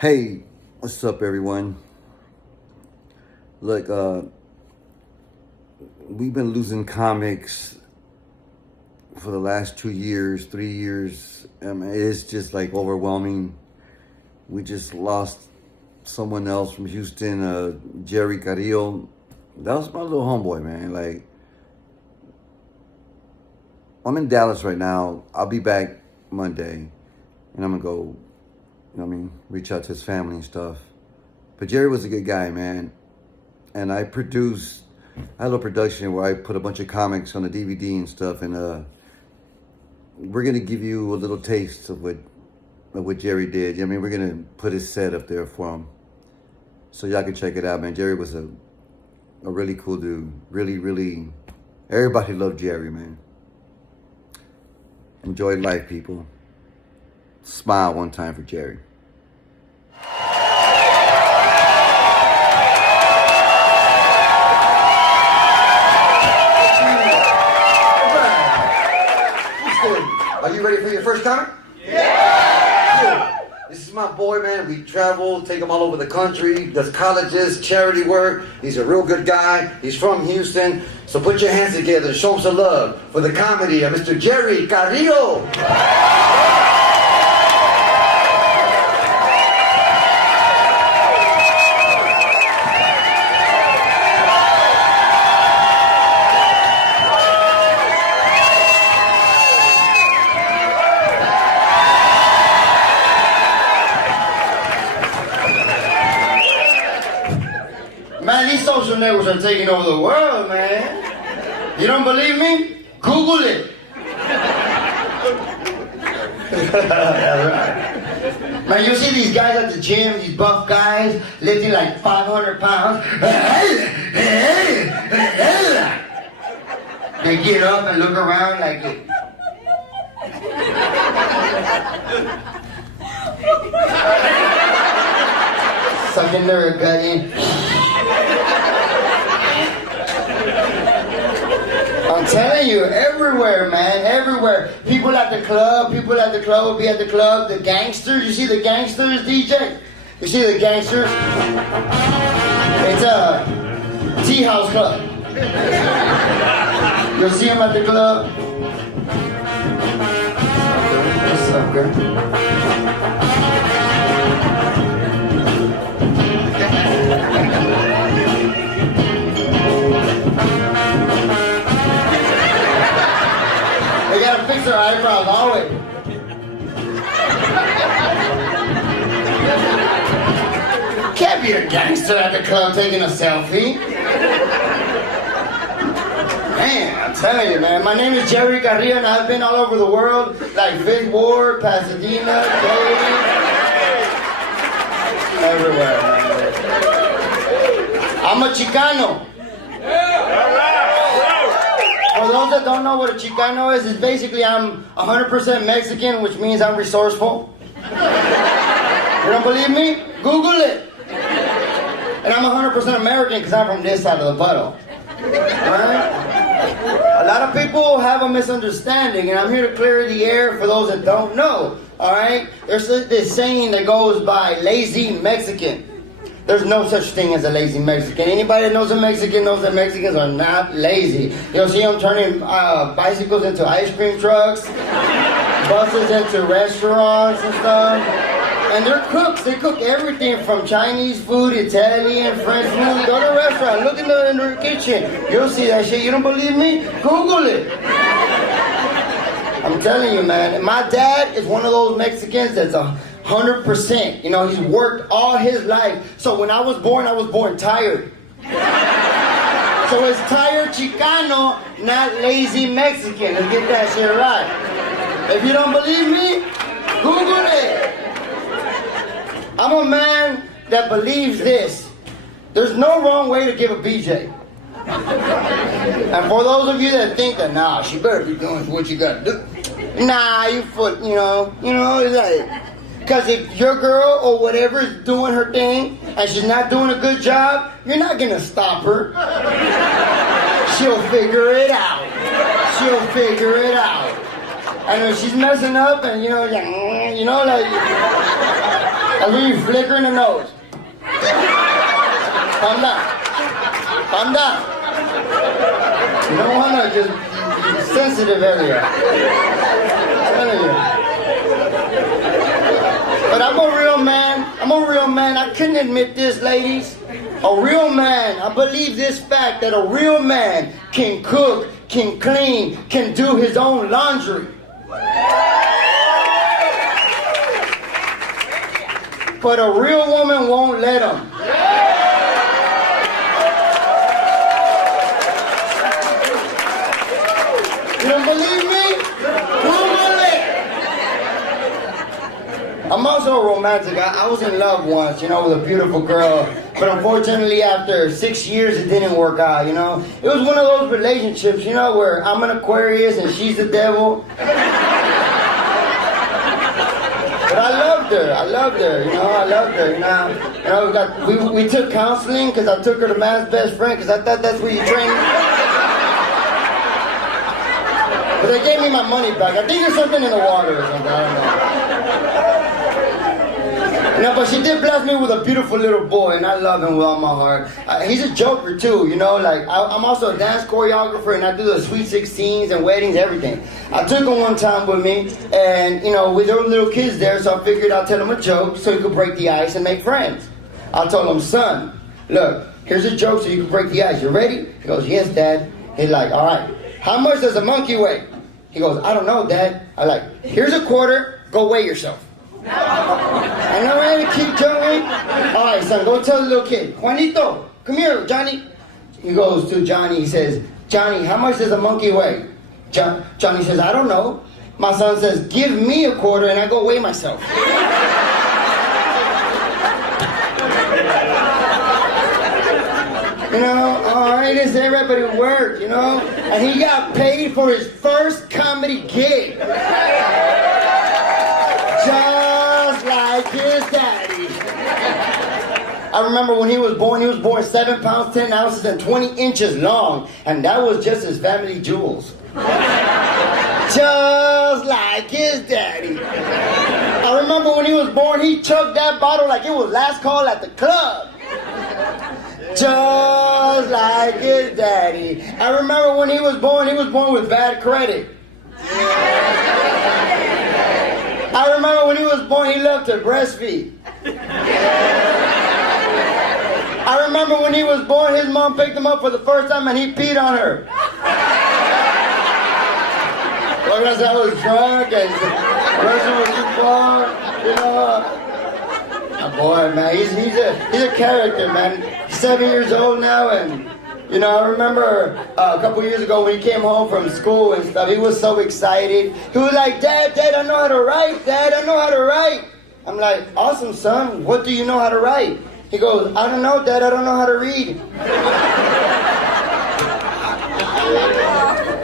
Hey, what's up, everyone? Look, we've been losing comics for the last 2 years, 3 years. It's just like overwhelming. We just lost someone else from Houston, Jerry Carrillo. That was my little homeboy, man. Like, I'm in Dallas right now. I'll be back Monday, and I'm gonna go, reach out to his family and stuff. But Jerry was a good guy, man. And I had a little production where I put a bunch of comics on the DVD and stuff. And we're going to give you a little taste of what Jerry did. We're going to put his set up there for him. So y'all can check it out, man. Jerry was a really cool dude. Really, really, everybody loved Jerry, man. Enjoy life, people. Smile one time for Jerry. Are you ready for your first comic? Yeah! This is my boy, man. We travel, take him all over the country, does colleges, charity work. He's a real good guy. He's from Houston. So put your hands together and show him some love for the comedy of Mr. Jerry Carrillo. Man, these social networks are taking over the world, man. You don't believe me? Google it. Man, you see these guys at the gym, these buff guys, lifting like 500 pounds. They get up and look around like it. Sucking their gut in. I'm telling you, everywhere, man, everywhere. People at the club will be at the club. The gangsters, you see the gangsters, DJ? You see the gangsters? It's a tea house club. You'll see them at the club. What's up, girl? They gotta fix their eyebrows always. Can't be a gangster at the club taking a selfie. Man, I'm telling you, man. My name is Jerry Carrillo, and I've been all over the world, like Fifth Ward, Pasadena, Cody, everywhere, man. I'm a Chicano. For those that don't know what a Chicano is, it's basically I'm 100% Mexican, which means I'm resourceful. You don't believe me? Google it. And I'm 100% American because I'm from this side of the puddle. Right? A lot of people have a misunderstanding, and I'm here to clear the air for those that don't know. All right? There's this saying that goes by lazy Mexican. There's no such thing as a lazy Mexican. Anybody that knows a Mexican knows that Mexicans are not lazy. You'll see them turning bicycles into ice cream trucks, buses into restaurants and stuff. And they're cooks. They cook everything from Chinese food, Italian, French food. Go to a restaurant, look in the kitchen. You'll see that shit. You don't believe me? Google it. I'm telling you, man. My dad is one of those Mexicans that's 100%. You know, he's worked all his life. So when I was born tired. So it's tired Chicano, not lazy Mexican. Let's get that shit right. If you don't believe me, Google it. I'm a man that believes this. There's no wrong way to give a BJ. And for those of you that think that, nah, she better be doing what you gotta do. Nah, it's like, because if your girl or whatever is doing her thing and she's not doing a good job, you're not gonna stop her. She'll figure it out. And if she's messing up and like That's when you flicker in the nose. Calm down. Calm down. You don't want to just sensitive area. I'm telling you. But I'm a real man. I'm a real man. I couldn't admit this, ladies. A real man, I believe this fact that a real man can cook, can clean, can do his own laundry. But a real woman won't let him. You don't believe me? Google it. I'm also a romantic. I was in love once, with a beautiful girl. But unfortunately, after 6 years, it didn't work out, It was one of those relationships, where I'm an Aquarius and she's the devil. But I loved her, I loved her. We took counseling because I took her to man's best friend because I thought that's where you train. But they gave me my money back. I think there's something in the water or something, I don't know. But she did bless me with a beautiful little boy, and I love him with all my heart. He's a joker too, I'm also a dance choreographer, and I do the sweet 16s and weddings, everything. I took him one time with me, and there were little kids there, so I figured I'd tell him a joke so he could break the ice and make friends. I told him, son, look, here's a joke so you can break the ice. You ready? He goes, yes, Dad. He's like, all right. How much does a monkey weigh? He goes, I don't know, Dad. I'm like, here's a quarter. Go weigh yourself. And I'm ready to keep joking. All right, son, go tell the little kid. Juanito, come here, Johnny. He goes to Johnny. He says, Johnny, how much does a monkey weigh? Johnny says, I don't know. My son says, give me a quarter and I go weigh myself. I didn't say right, but it worked, And he got paid for his first comedy gig. Just like his daddy. I remember when he was born 7 pounds, 10 ounces, and 20 inches long. And that was just his family jewels. Just like his daddy. I remember when he was born, he chugged that bottle like it was last call at the club. Just like his daddy. I remember when he was born with bad credit. I remember when he was born, he loved to breastfeed. I remember when he was born, his mom picked him up for the first time and he peed on her. Well, because I was drunk and the person was too far, My boy, man, he's a character, man. He's 7 years old now, and I remember a couple years ago when he came home from school and stuff, he was so excited. He was like, Dad, I know how to write. Dad, I know how to write. I'm like, awesome, son. What do you know how to write? He goes, I don't know, Dad. I don't know how to read.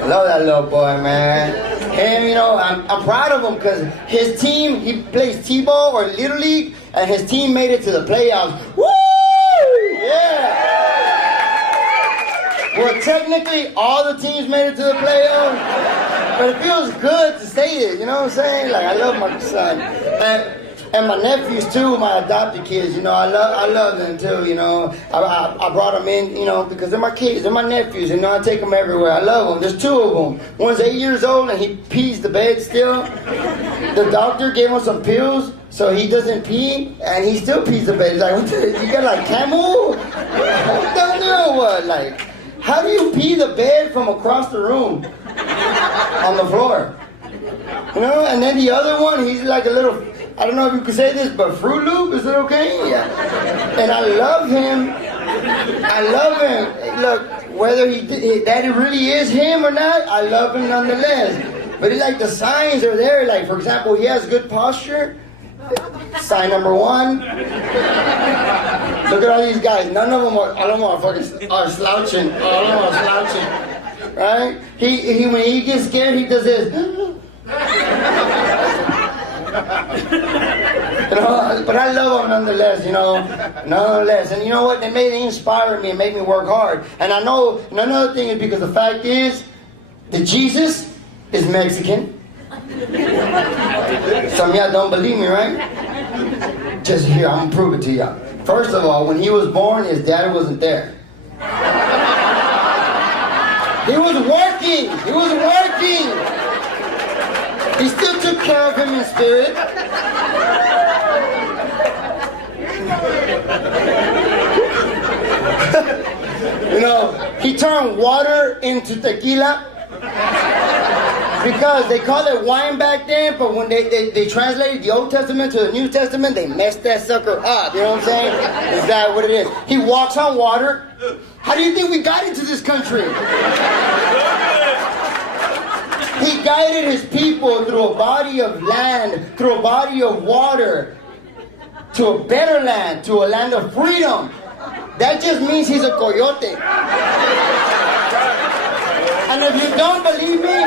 I love that little boy, man. And, I'm proud of him because his team, he plays T-ball or Little League, and his team made it to the playoffs. Woo! Yeah! Well, technically, all the teams made it to the playoffs, but it feels good to say it, you know what I'm saying? Like, I love my son. And my nephews, too, my adopted kids, I love them, too, I brought them in, because they're my kids, they're my nephews, I take them everywhere. I love them. There's 2 of them. One's 8 years old, and he pees the bed still. The doctor gave him some pills, so he doesn't pee, and he still pees the bed. He's like, you got, like, camel? What the hell, what? Like, how do you pee the bed from across the room on the floor? And then the other one, he's like a little... I don't know if you can say this, but Fruit Loop, is it okay? Yeah. And I love him. Look, whether that it really is him or not, I love him nonetheless. But it's like the signs are there. Like, for example, he has good posture. Sign number 1. Look at all these guys. None of them are slouching. All of them are slouching. Right? He when he gets scared, he does this. But I love them nonetheless, nonetheless. And you know what? They inspire me and make me work hard. And I know, and another thing is because the fact is that Jesus is Mexican. Some of y'all don't believe me, right? Just here, I'm gonna prove it to you. First of all, when he was born, his dad wasn't there. He was working. He was working. He still took care of him in spirit. You know, he turned water into tequila. Because they call it wine back then, but when they translated the Old Testament to the New Testament, they messed that sucker up. You know what I'm saying? Is that what it is? He walks on water. How do you think we got into this country? He guided his people through a body of land, through a body of water, to a better land, to a land of freedom. That just means he's a coyote. And if you don't believe me,